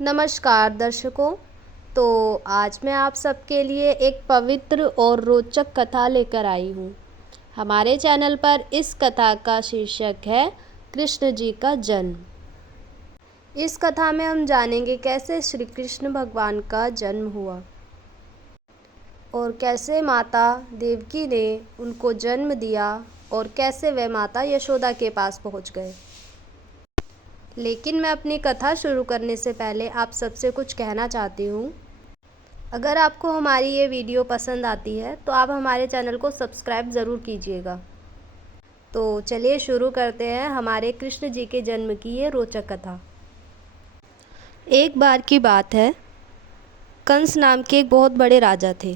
नमस्कार दर्शकों। तो आज मैं आप सबके लिए एक पवित्र और रोचक कथा लेकर आई हूँ। हमारे चैनल पर इस कथा का शीर्षक है कृष्ण जी का जन्म। इस कथा में हम जानेंगे कैसे श्री कृष्ण भगवान का जन्म हुआ और कैसे माता देवकी ने उनको जन्म दिया और कैसे वे माता यशोदा के पास पहुँच गए। लेकिन मैं अपनी कथा शुरू करने से पहले आप सबसे कुछ कहना चाहती हूँ। अगर आपको हमारी ये वीडियो पसंद आती है तो आप हमारे चैनल को सब्सक्राइब ज़रूर कीजिएगा। तो चलिए शुरू करते हैं हमारे कृष्ण जी के जन्म की ये रोचक कथा। एक बार की बात है, कंस नाम के एक बहुत बड़े राजा थे।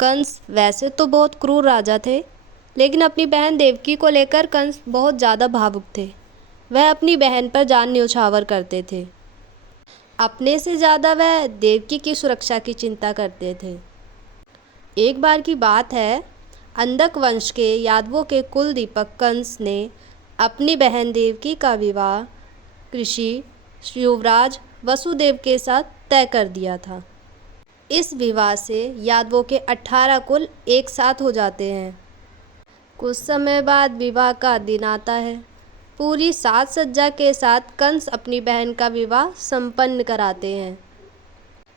कंस वैसे तो बहुत क्रूर राजा थे, लेकिन अपनी बहन देवकी को लेकर कंस बहुत ज़्यादा भावुक थे। वह अपनी बहन पर जान न्योछावर करते थे। अपने से ज़्यादा वह देवकी की सुरक्षा की चिंता करते थे। एक बार की बात है, अंधक वंश के यादवों के कुल दीपक कंस ने अपनी बहन देवकी का विवाह ऋषि युवराज वसुदेव के साथ तय कर दिया था। इस विवाह से यादवों के 18 कुल एक साथ हो जाते हैं। कुछ समय बाद विवाह का दिन आता है। पूरी साज सज्जा के साथ कंस अपनी बहन का विवाह संपन्न कराते हैं।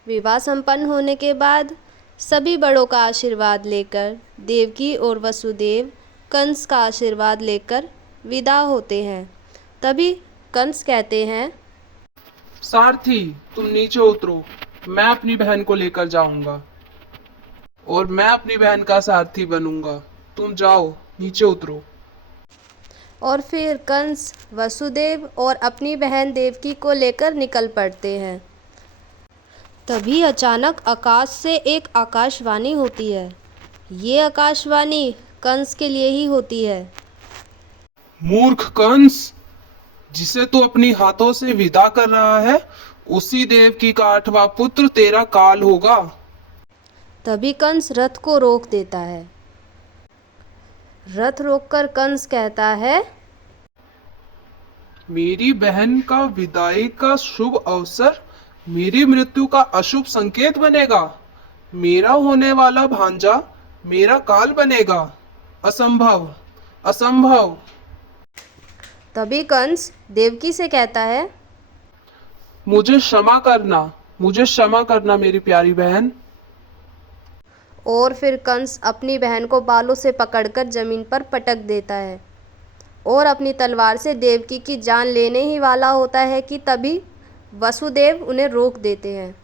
विवाह संपन्न होने के बाद सभी बड़ों का आशीर्वाद लेकर देवकी और वसुदेव कंस का आशीर्वाद लेकर विदा होते हैं। तभी कंस कहते हैं, सारथी, तुम नीचे उतरो। मैं अपनी बहन को लेकर जाऊंगा और मैं अपनी बहन का सारथी बनूंगा। तुम जाओ, नीचे उतरो। और फिर कंस वसुदेव और अपनी बहन देवकी को लेकर निकल पड़ते हैं। तभी अचानक आकाश से एक आकाशवाणी होती है। ये आकाशवाणी कंस के लिए ही होती है। मूर्ख कंस, जिसे तू अपनी हाथों से विदा कर रहा है, उसी देवकी का 8वां पुत्र तेरा काल होगा। तभी कंस रथ को रोक देता है। रथ रोककर कंस कहता है, मेरी बहन का विदाई का शुभ अवसर मेरी मृत्यु का अशुभ संकेत बनेगा। मेरा होने वाला भांजा मेरा काल बनेगा। असंभव, असंभव। तभी कंस देवकी से कहता है, मुझे क्षमा करना, मुझे क्षमा करना मेरी प्यारी बहन। और फिर कंस अपनी बहन को बालों से पकड़कर जमीन पर पटक देता है और अपनी तलवार से देवकी की जान लेने ही वाला होता है कि तभी वसुदेव उन्हें रोक देते हैं।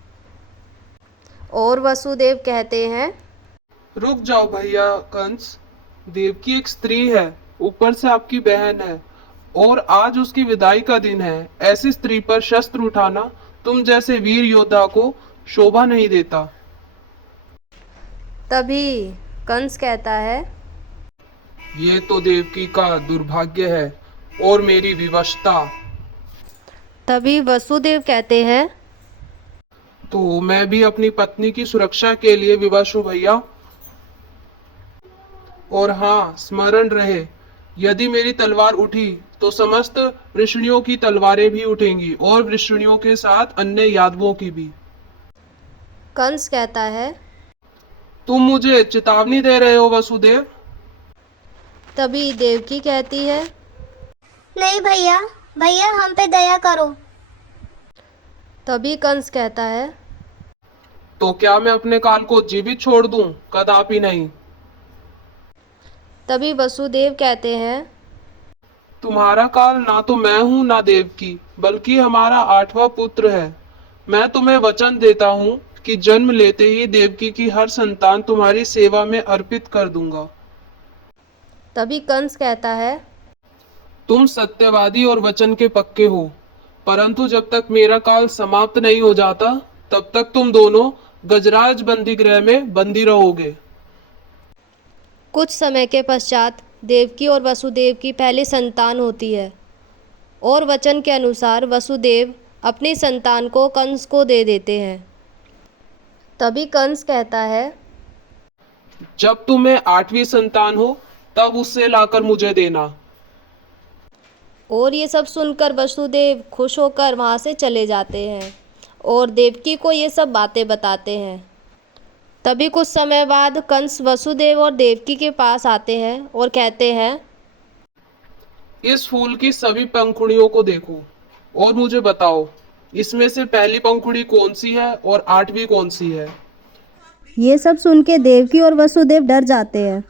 और वसुदेव कहते हैं, रुक जाओ भैया कंस। देवकी एक स्त्री है, ऊपर से आपकी बहन है, और आज उसकी विदाई का दिन है। ऐसी स्त्री पर शस्त्र उठाना तुम जैसे वीर योद्धा को शोभा नहीं देता। तभी कंस कहता है, ये तो देवकी का दुर्भाग्य है और मेरी विवशता। तभी वसुदेव कहते हैं, तो मैं भी अपनी पत्नी की सुरक्षा के लिए विवश हूँ भैया। और हाँ, स्मरण रहे, यदि मेरी तलवार उठी तो समस्त वृष्णियों की तलवारें भी उठेंगी और वृष्णियों के साथ अन्य यादवों की भी। कंस कहता है। तुम मुझे चेतावनी दे रहे हो वसुदेव? तभी देवकी कहती है, नहीं भैया, भैया हम पे दया करो। तभी कंस कहता है, तो क्या मैं अपने काल को जीवित छोड़ दूं? कदापि नहीं। तभी वसुदेव कहते हैं, तुम्हारा काल ना तो मैं हूं ना देवकी, बल्कि हमारा 8वां पुत्र है। मैं तुम्हें वचन देता हूं कि जन्म लेते ही देवकी की हर संतान तुम्हारी सेवा में अर्पित कर दूंगा। तभी कंस कहता है, तुम सत्यवादी और वचन के पक्के हो, परंतु जब तक मेरा काल समाप्त नहीं हो जाता तब तक तुम दोनों गजराज बंदी गृह में बंदी रहोगे। कुछ समय के पश्चात देवकी और वसुदेव की पहली संतान होती है और वचन के अनुसार वसुदेव अपनी संतान को कंस को दे देते हैं। तभी कंस कहता है, जब तुम्हें 8वीं संतान हो तब उससे लाकर मुझे देना। और ये सब सुनकर वसुदेव खुश होकर वहाँ से चले जाते हैं। और देवकी को ये सब बातें बताते हैं। तभी कुछ समय बाद कंस वसुदेव और देवकी के पास आते हैं और कहते हैं, इस फूल की सभी पंखुड़ियों को देखो और मुझे बताओ इसमें से पहली पंखुड़ी कौन सी है और आठवीं कौन सी है। ये सब सुन के देवकी और वसुदेव डर जाते हैं।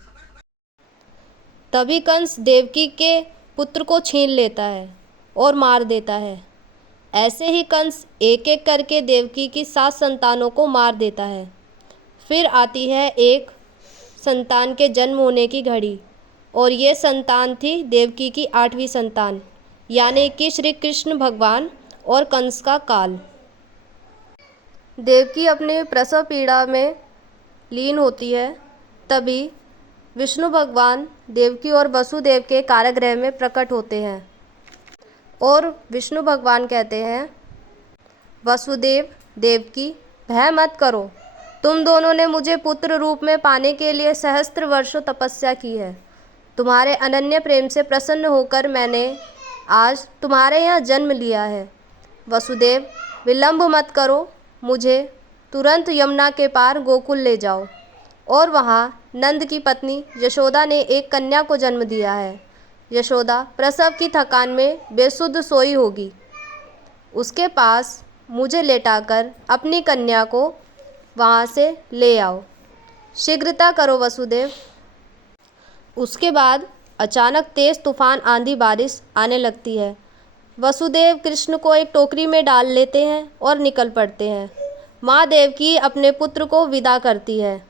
तभी कंस देवकी के पुत्र को छीन लेता है और मार देता है। ऐसे ही कंस एक एक करके देवकी की 7 संतानों को मार देता है। फिर आती है एक संतान के जन्म होने की घड़ी, और ये संतान थी देवकी की 8वीं संतान, यानी कि श्री कृष्ण भगवान और कंस का काल। देवकी अपने प्रसव पीड़ा में लीन होती है। तभी विष्णु भगवान देवकी और वसुदेव के कारागृह में प्रकट होते हैं और विष्णु भगवान कहते हैं, वसुदेव, देवकी, भय मत करो। तुम दोनों ने मुझे पुत्र रूप में पाने के लिए सहस्त्र वर्षों तपस्या की है। तुम्हारे अनन्य प्रेम से प्रसन्न होकर मैंने आज तुम्हारे यहाँ जन्म लिया है। वसुदेव, विलंब मत करो, मुझे तुरंत यमुना के पार गोकुल ले जाओ और वहाँ नंद की पत्नी यशोदा ने एक कन्या को जन्म दिया है। यशोदा प्रसव की थकान में बेसुध सोई होगी। उसके पास मुझे लेटाकर अपनी कन्या को वहाँ से ले आओ। शीघ्रता करो वसुदेव। उसके बाद अचानक तेज़ तूफान आंधी बारिश आने लगती है। वसुदेव कृष्ण को एक टोकरी में डाल लेते हैं और निकल पड़ते हैं। माँ देवकी अपने पुत्र को विदा करती है।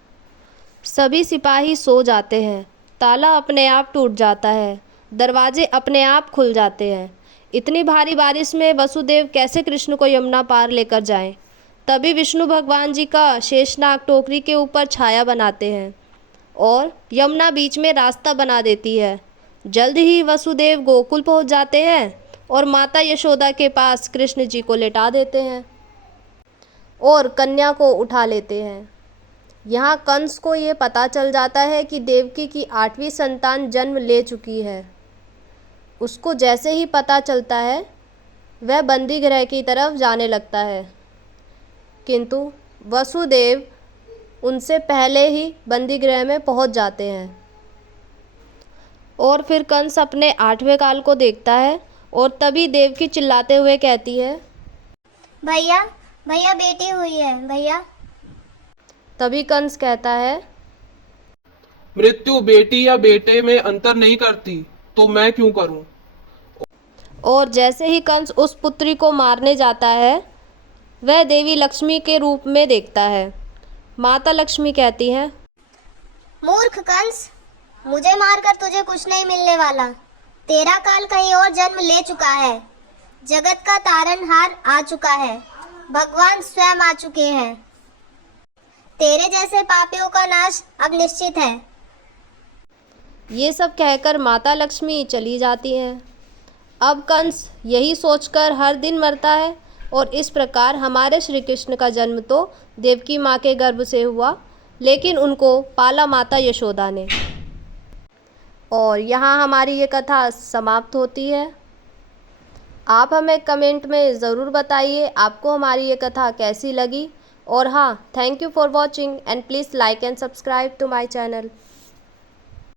सभी सिपाही सो जाते हैं। ताला अपने आप टूट जाता है। दरवाजे अपने आप खुल जाते हैं। इतनी भारी बारिश में वसुदेव कैसे कृष्ण को यमुना पार लेकर जाएं? तभी विष्णु भगवान जी का शेषनाग टोकरी के ऊपर छाया बनाते हैं और यमुना बीच में रास्ता बना देती है। जल्द ही वसुदेव गोकुल पहुंच जाते हैं और माता यशोदा के पास कृष्ण जी को लेटा देते हैं और कन्या को उठा लेते हैं। यहाँ कंस को ये पता चल जाता है कि देवकी की 8वीं संतान जन्म ले चुकी है। उसको जैसे ही पता चलता है वह बंदी गृह की तरफ जाने लगता है, किंतु वसुदेव उनसे पहले ही बंदी गृह में पहुंच जाते हैं। और फिर कंस अपने 8वें काल को देखता है और तभी देवकी चिल्लाते हुए कहती है, भैया भैया बेटी हुई है भैया। तभी कंस कहता है, मृत्यु बेटी या बेटे में अंतर नहीं करती तो मैं क्यों करूं। और जैसे ही कंस उस पुत्री को मारने जाता है वह देवी लक्ष्मी के रूप में देखता है। माता लक्ष्मी कहती हैं, मूर्ख कंस, मुझे मारकर तुझे कुछ नहीं मिलने वाला। तेरा काल कहीं और जन्म ले चुका है। जगत का तारनहार आ चुका है। भगवान स्वयं आ चुके हैं। तेरे जैसे पापियों का नाश अब निश्चित है। ये सब कहकर माता लक्ष्मी चली जाती हैं। अब कंस यही सोचकर हर दिन मरता है और इस प्रकार हमारे श्री कृष्ण का जन्म तो देवकी माँ के गर्भ से हुआ, लेकिन उनको पाला माता यशोदा ने। और यहाँ हमारी ये कथा समाप्त होती है। आप हमें कमेंट में ज़रूर बताइए आपको हमारी ये कथा कैसी लगी। और हाँ, thank you for watching and please like and subscribe to my channel.